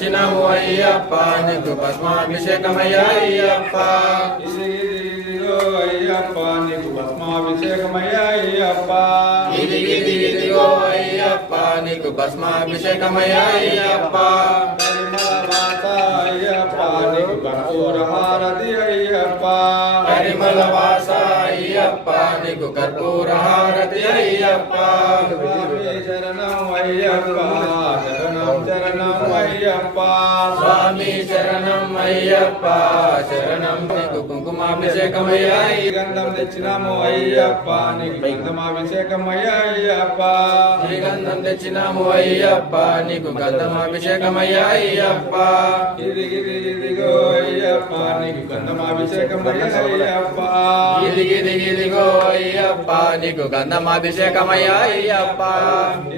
తెచ్చినాము అయ్యప్ప నీకు భస్మాభిషేకమయ్యా అయ్యప్ప ఇదిగో అయ్యప్ప నీకు భస్మాభిషేకమయ్యా అయ్యప్ప ఇదిగో అయ్యప్ప నీకు భస్మాభిషేకమయ్యా అయ్యప్ప పరిమళ వాస అయ్యప్ప నీకు కర్పూర హారతి అయ్యప్ప స్వామి శరణం అయ్యప్ప శరణం నీకు కుంకుమాభిషేకమయ్యా గంధం తెచ్చినాము అయ్యప్ప నీకు గంధమాభిషేకమయ్యా అయ్యప్ప శ్రీగంధం తెచ్చినాము అయ్యప్ప నీకు గంధమాభిషేకమయ్యా అయ్యప్ప ఇదిగో అయ్యప్ప నీకు గంధమాభిషేకమయ్యా అయ్యప్ప ఇదిగో అయ్యప్ప నీకు గంధమాభిషేకమయ్యా అయ్యప్ప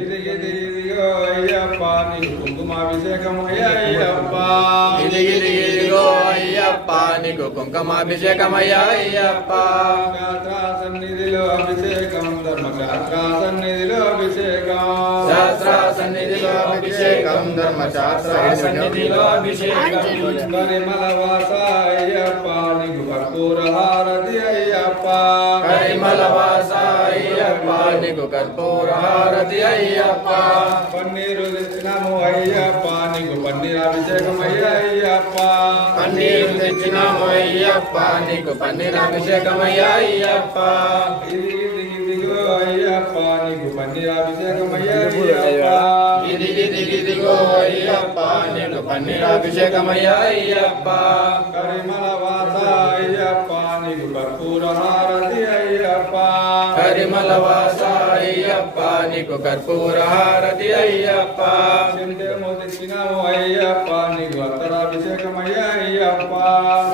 ఇదిగో అయ్యప్ప నీకు కుంకుమాభిషేకమయ్యా అయ్యప్ప ఇదిగో అయ్యప్ప నీకు కుంకుమాభిషేకమయ్యా అయ్యప్ప సన్నిధిలో అభిషేకం ధర్మశాస్త్ర సన్నిధిలో అభిషేకం శాస్త్ర సన్నిధిలో అభిషేకం ధర్మశాస్త్ర సన్నిధిలో అభిషేకం పరిమళ వాస అయ్యప్ప నీకు కర్పూర హారతి అయ్యప్ప పరిమళ వాస అయ్యప్ప నీకు కర్పూర హారతి అయ్యప్ప పన్నీరు తెచ్చినాము అయ్యప్ప నీకు పన్నీరాభిషేకం అయ్యప్ప పన్నీరు తెచ్చినాము అయ్యప్ప నీకు పన్నీరాభిషేకమయ్యా అయ్యప్ప ఇదిగో అయ్యప్ప నీకు పన్నీరాభిషేకం అయ్యప్ప ఇదిగో అయ్యప్ప నీకు పన్నీరాభిషేకమయ్యా అయ్యప్ప పరిమళ వాస అయ్యప్ప నీకు కర్పూర హారతి అయ్యప్ప పరిమళ వాస అయ్యప్ప నీకు కర్పూర హారతి అయ్యప్ప సెంటేమో తెచ్చినాము అయ్యప్ప నీకు అత్తరాభిషేకం అయ్యప్ప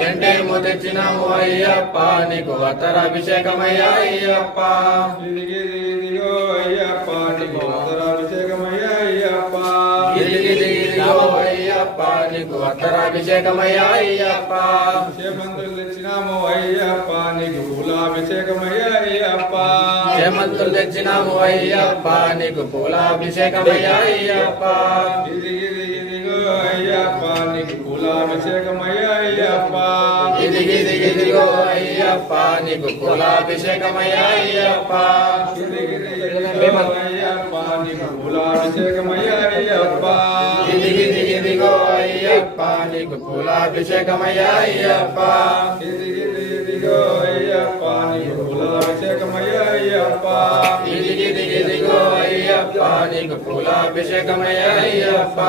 సెంటేమో తెచ్చినాము అయ్యప్ప నీకు అత్తరాభిషేకమయ్యా అయ్యప్ప ఇదిగో అయ్యప్ప నీకు అత్తరాభిషేకం అయ్యప్ప ఇదిగో అయ్యప్ప నీకు అత్తరాభిషేకమయ్యా అయ్యప్ప చేమంతులు తెచ్చినాము అయ్యప్ప నీకు పూలాభిషేకం అయ్యప్ప చేమంతులు తెచ్చినాము అయ్యప్ప నీకు పూలాభిషేకమయ్యా అయ్యప్ప ఇదిగో అయ్యప్ప నీకు పూలాభిషేకం అయ్యప్ప ఇదిగో అయ్యప్ప నీకు పూలాభిషేకమయ్యా అయ్యప్ప అయ్యప్ప నీకు పూలాభిషేకం అయ్యప్ప ఇదిగో అయ్యప్ప నీకు పూలాభిషేకమయ్యా అయ్యప్ప ఇదిగో అయ్యప్ప నీకు పూలాభిషేకం అయ్యప్ప ఇదిగో అయ్యప్ప నీకు పూలాభిషేకమయ్యా అయ్యప్ప